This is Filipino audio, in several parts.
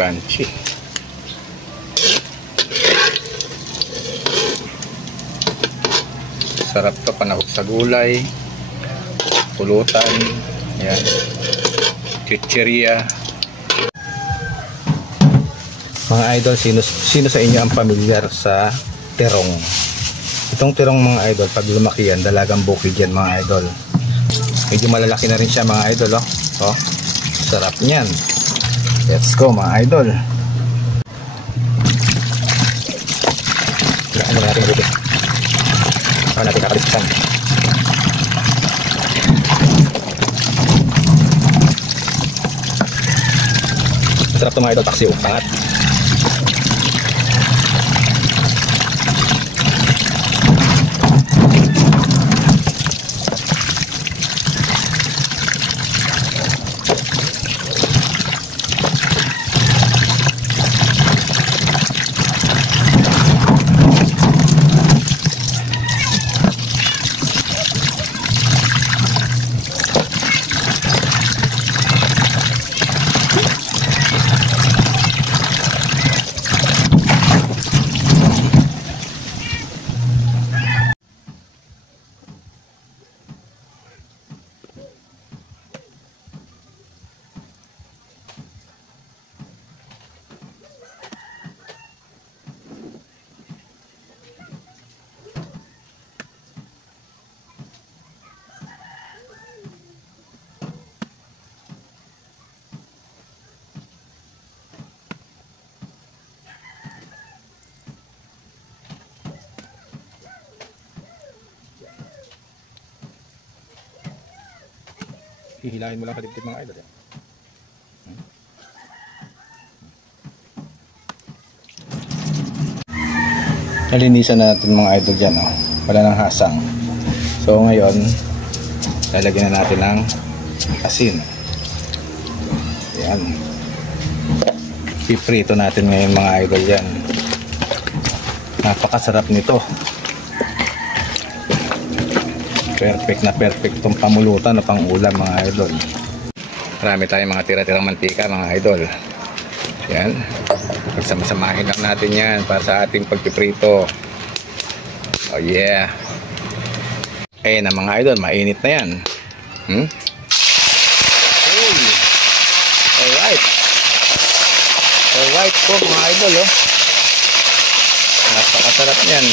crunchy. Sarap to, panahog sa gulay, pulutan, yan, chichirya. Mga idol, sino sa inyo ang pamilyar sa terong? Itong terong mga idol, pag lumaki yan, dalagang bukid yan mga idol. Medyo malalaki na rin siya mga idol, oh. Oh, sarap niyan. Let's go mga idol. Ano natin dito? Ano natin kakalitan? Masarap ito mga idol, paksiw, pangat. Hihilahin mo lang kadibdib mga idol. Nalinisan natin mga idol dyan, oh. Wala nang hasang. So ngayon, lalagyan na natin ng asin. Yan. Piprito natin ngayon mga idol dyan. Napakasarap nito. Perfect na perfect itong pamulutan na pang ulam mga idol. Marami tayong mga tira-tirang mantika mga idol. Yan. Pagsama-samahin lang natin yan para sa ating pagpiprito. Oh yeah. Ayan na mga idol, mainit na yan. Hey. Alright. Alright po mga idol, oh. Napakasarap yan.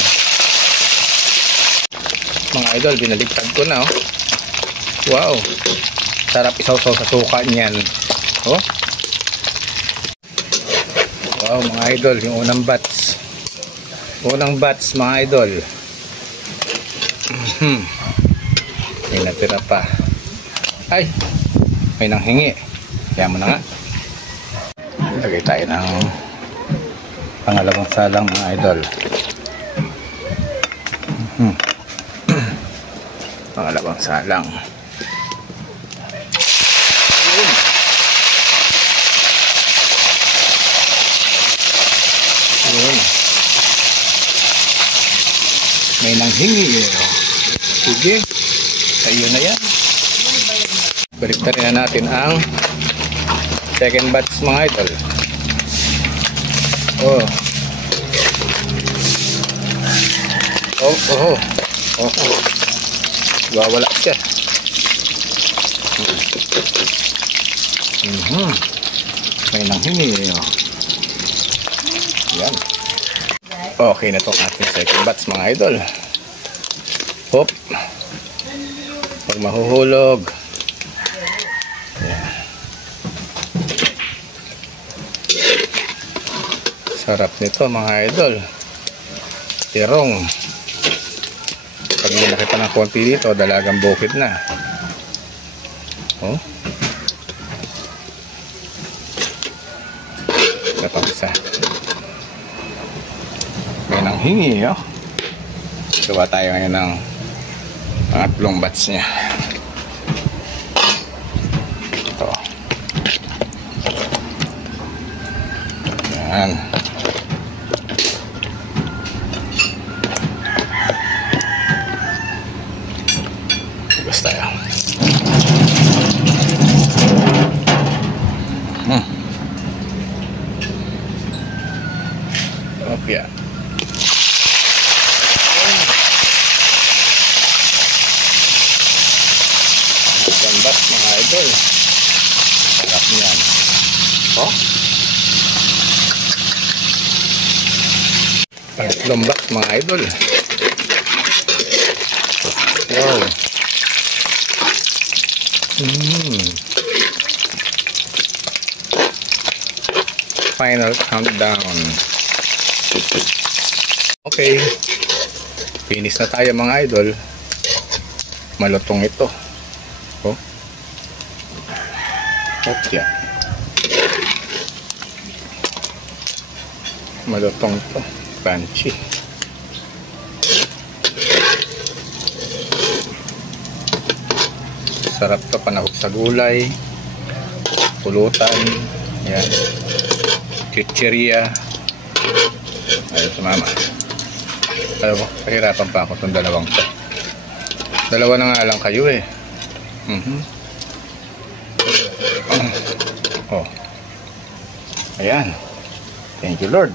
Mga idol, binaligtad ko na, oh. Wow, sarap isaw-saw sa suka niyan, oh. Wow mga idol, yung unang batch mga idol. May natira pa. Ay, may nanghingi. Kaya mo na nga. Lagay tayo ng pangalawang salang mga idol. Pangalawang salang. Yun. Yun. May nanghingi. Sige. Sa'yo na yan. Baliktarin na natin ang second batch mga idol. Oh. Oh. Wawala siya. May nanghingi. Yan. Okay na itong ating second batch mga idol. Hop. Pag mahuhulog. Yan. Sarap nito mga idol. Tirong. Pag lumaki pa ng konti dito, dalagang bukid na. Oh. Ito isa. May nanghingi, oh. Gawa tayo ngayon ng pangatlong batch niya. Ito. Yan. Tugas tayo. Opya. Gambas mga idol. Sarap niyan. Oh? Pangatlong box mga idol. Wow. Final countdown. Okay. Finish na tayo mga idol. Malutong ito. Oh. Okay. Malutong ito. Crunchy. Sarap to, panahog sa gulay, pulutan, yan, chicheria. Ayun sa mama. Alam mo, pahirapan pa ako itong dalawang to. Dalawa na nga lang kayo eh. Oh. Ayan. Thank you Lord.